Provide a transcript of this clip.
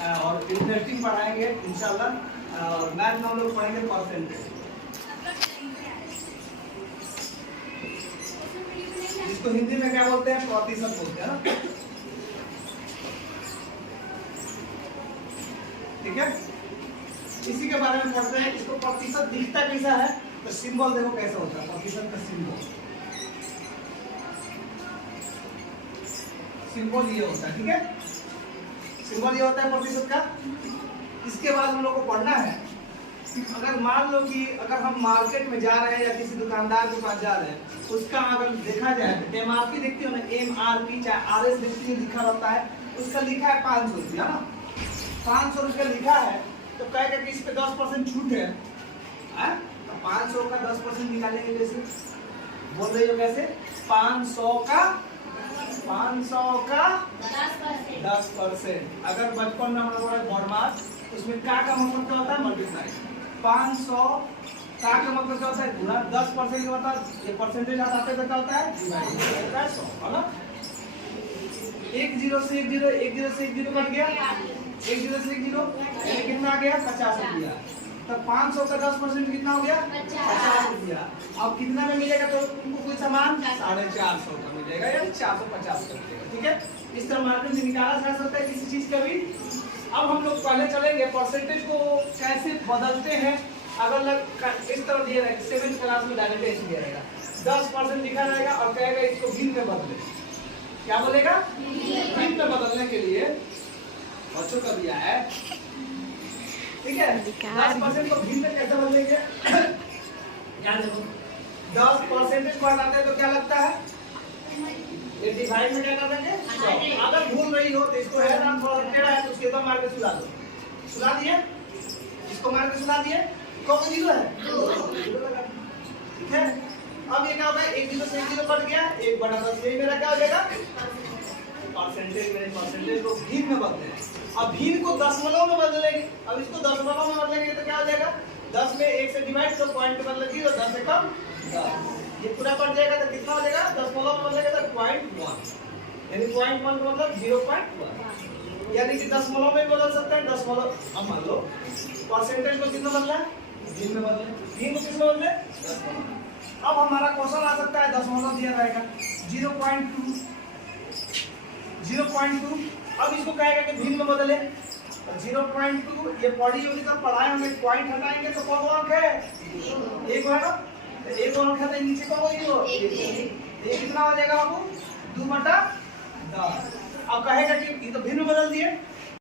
और इंटरेस्टिंग पढ़ाएंगे इंशाल्लाह। और मैथ में हम लोग पढ़ेंगे परसेंटेज, इसको हिंदी में क्या बोलते हैं, प्रतिशत बोलते हैं ना, ठीक है। इसी के बारे में पढ़ते हैं। इसको प्रतिशत दिखता कैसा है, तो सिंबल देखो कैसा होता है प्रतिशत का सिंबल, सिंबल ये होता है, ठीक है, सिंबल ये होता है प्रतिशत का। इसके बाद हम लोग को पढ़ना है कि अगर मान लो कि अगर हम मार्केट में जा रहे हैं या किसी दुकानदार के पास जा रहे हैं, उसका अगर देखा जाए तो एमआरपी देखती हो ना, एमआरपी चाहे आरएस देखती है लिखा रहता है, उसका लिखा है 500 रुपया ना, 500 रुपया लिखा है, तो कहेगा कि इस पे 10% छूट है, तो 500 का 10% निकालेंगे कैसे, बोल रही हो कैसे, 500 का 10%। अगर बचपन में हम लोग बॉडमास, उसमें का मतलब क्या होता है, मल्टीप्लाई। 500 का मतलब क्या होता है, गुना। 10% का मतलब ये परसेंटेज हटाते तो क्या होता है, डिवाइड बाय 100, है ना। 1 0 से 1 0, 1 0 से 1 0 कट गया, 1 0 से 1 0, यानी कितना आ गया, 50 रुपया। तो 500 का 10% कितना हो गया, 50 रुपया। अब कितना में मिलेगा, तो उनको कोई सामान 450 का मिलेगा या 450 का मिलेगा, ठीक है। इस तरह मार्केट में निकाला जा सकता है किसी चीज का भी। अब हम लोग पहले चलेंगे परसेंटेज को कैसे बदलते हैं। अगर इस तरह दिया रहेगा 7th क्लास में डायरेक्ट ऐसे दिया रहेगा, 10% लिखा रहेगा और कहेगा इसको भिन्न में बदले, क्या बोलेगा, भिन्न में बदलने के लिए बच्चों का दिया है, ठीक है। 10% को भिन्न में कैसे बदलेंगे, याद रखो 10% को हटाते हैं तो क्या लगता है, ये डिवाइड में क्या कर देंगे। अगर भूल रही हो तो इसको है ना थोड़ा टेढ़ा है तो उसके तो मार के सुला दो, सुला दिए, इसको मार के सुला दिए, कौन सा जीरो है, ठीक है। अब ये क्या होगा, 1 0 से 1 0 कट गया, 1/10, यही मेरा क्या हो जाएगा परसेंटेज। मेरे परसेंटेज को भिन्न में बदले, अब भिन्न को दशमलव में बदलेंगे। अब इसको दशमलव में बदलेंगे तो क्या हो जाएगा, 10 में 1 से डिवाइड, तो पॉइंट पे बदल 0, 10 से कम 10, ये पूरा कट जाएगा तो कितना हो जाएगा, दशमलव में बदलेगा तो 0.1, यानी 0.1 का मतलब 0.1, यानी कि दशमलव में बदल सकते हैं, दशमलव। अब मान लो परसेंटेज को कितना बदला, भिन्न में बदले, भिन्न को किसमें बदले, दशमलव। अब हमारा क्वेश्चन आ सकता है, दशमलव दिया रहेगा 0.2, 0.2। अब इसको कहेगा कि भिन्न में बदले, 0.2 ये पढ़ी होगी तो पढ़ाए हमें, पॉइंट हटाएंगे तो कौन अंक है, 1 है ना, तो 1 अंक है तो नीचे कौन होगी, ये कितना हो जाएगा बाबू, 2/10। अब कहेगा कि ये तो भिन्न बदल दिए,